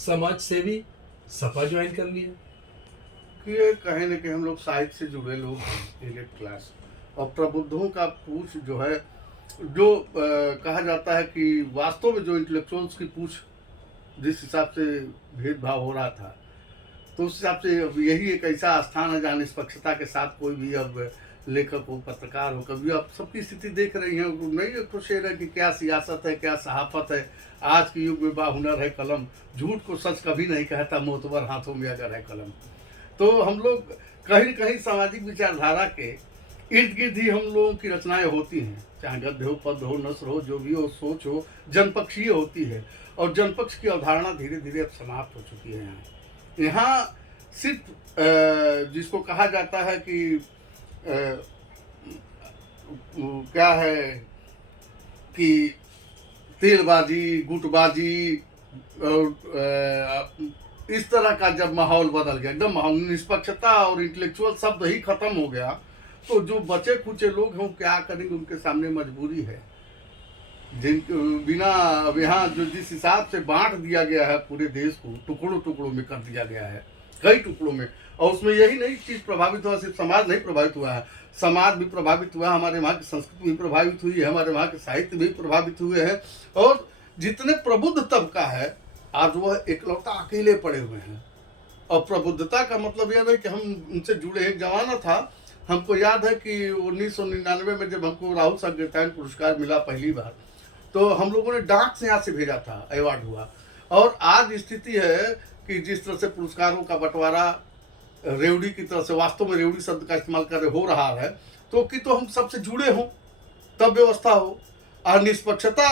समाज सेवी सपा ज्वाइन कर लिया कि ये कहीं न कहीं हम लोग साहित्य से जुड़े लोग हैं, एलिट क्लास। और प्रबुद्धों का पूछ जो है, जो कहा जाता है कि वास्तव में जो इंटेलेक्चुअल्स की पूछ जिस हिसाब से भेदभाव हो रहा था, तो उस हिसाब से अब यही एक ऐसा स्थान है जहाँ निष्पक्षता के साथ कोई भी अब लेखक हो, पत्रकार हो, कभी आप सबकी स्थिति देख रही हैं। नहीं तो शेर है कि क्या सियासत है, क्या सहाफत है। आज के युग में बाहुनर है कलम, झूठ को सच कभी नहीं कहता, मोतबर हाथों में अगर है कलम। तो हम लोग कहीं कहीं सामाजिक विचारधारा के इर्द गिर्द ही हम लोगों की रचनाएं होती हैं, चाहे गद्य हो, पद्य हो, नस्र हो, जो भी हो, सोच हो, जनपक्षीय होती है। और जनपक्ष की अवधारणा धीरे धीरे अब समाप्त हो चुकी है। यहाँ सिर्फ जिसको कहा जाता है कि क्या है कि तेलबाजी, गुटबाजी और इस तरह का जब माहौल बदल गया, एकदम माहौल निष्पक्षता और इंटेलेक्चुअल शब्द ही खत्म हो गया, तो जो बचे कुचे लोग हैं वो क्या करेंगे, उनके सामने मजबूरी है। जिन बिना अब यहाँ जो जिस हिसाब से बांट दिया गया है पूरे देश को, टुकड़ों टुकड़ों में कर दिया गया है, कई टुकड़ों में। और उसमें यही नहीं चीज़ प्रभावित हुआ, सिर्फ समाज नहीं प्रभावित हुआ है, समाज भी प्रभावित हुआ है, हमारे वहाँ की संस्कृति भी प्रभावित हुई है, हमारे वहाँ के साहित्य भी प्रभावित हुए हैं। और जितने प्रबुद्ध तबका है आज वह एकलौता अकेले पड़े हुए हैं। और प्रबुद्धता का मतलब यह नहीं कि हम उनसे जुड़े। एक जमाना था, हमको याद है कि 1999 में जब हमको राहुल सागर पुरस्कार मिला पहली बार, तो हम लोगों ने डाक से यहाँ से भेजा था, अवार्ड हुआ। और आज स्थिति है कि जिस तरह से पुरस्कारों का बंटवारा रेवड़ी की तरह से, वास्तव में रेवड़ी शब्द का इस्तेमाल कर हो रहा है, तो कि तो हम सबसे जुड़े हों तब व्यवस्था हो। और निष्पक्षता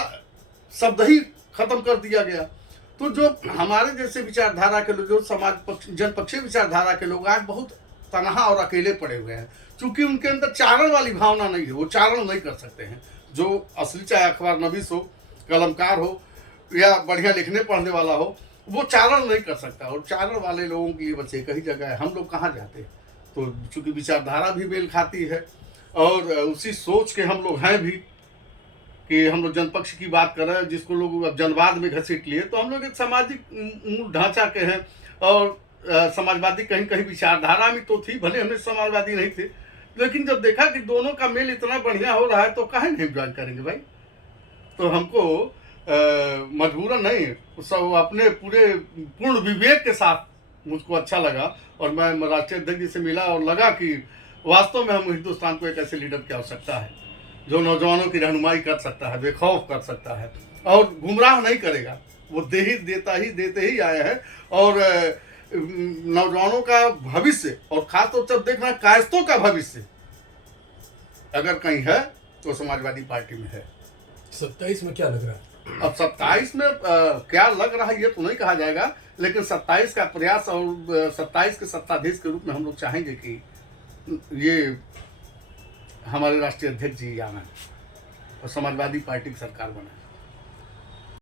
शब्द ही खत्म कर दिया गया। तो जो हमारे जैसे विचारधारा के लोग, जो जनपक्षीय विचारधारा के लोग आज बहुत तनहा और अकेले पड़े हुए हैं, क्योंकि उनके अंदर चारण वाली भावना नहीं है, वो चारण नहीं कर सकते हैं। जो असली चाहे अखबार नवीस हो, कलमकार हो या बढ़िया लिखने पढ़ने वाला हो, वो चारण नहीं कर सकता। और चारण वाले लोगों के लिए बस एक ही जगह है, हम लोग कहाँ जाते हैं। तो चूँकि विचारधारा भी मेल खाती है और उसी सोच के हम लोग हैं भी कि हम लोग जनपक्ष की बात कर रहे हैं, जिसको लोग अब जनवाद में घसीट लिए। तो हम लोग एक सामाजिक मूल ढांचा के हैं। और समाजवादी कहीं कहीं विचारधारा में तो थी, भले हमें समाजवादी नहीं थे, लेकिन जब देखा कि दोनों का मेल इतना बढ़िया हो रहा है तो काहे नहीं ज्वाइन करेंगे भाई। तो हमको मजबूरन नहीं, सब अपने पूरे पूर्ण विवेक के साथ मुझको अच्छा लगा। और मैं राष्ट्रीय अध्यक्ष जी से मिला और लगा कि वास्तव में हम हिंदुस्तान को एक ऐसे लीडर की आवश्यकता है जो नौजवानों की रहनुमाई कर सकता है, बेखौफ कर सकता है और गुमराह नहीं करेगा। वो देते ही आया है। और नौजवानों का भविष्य और खासतौर से देखना कायस्तों का भविष्य अगर कहीं है तो समाजवादी पार्टी में है। 27 में क्या लग रहा है? अब 27 में क्या लग रहा है ये तो नहीं कहा जाएगा, लेकिन 27 का प्रयास और 27 के सत्ताधीश के रूप में हम लोग चाहेंगे कि ये हमारे राष्ट्रीय अध्यक्ष जी आना और समाजवादी पार्टी की सरकार बने।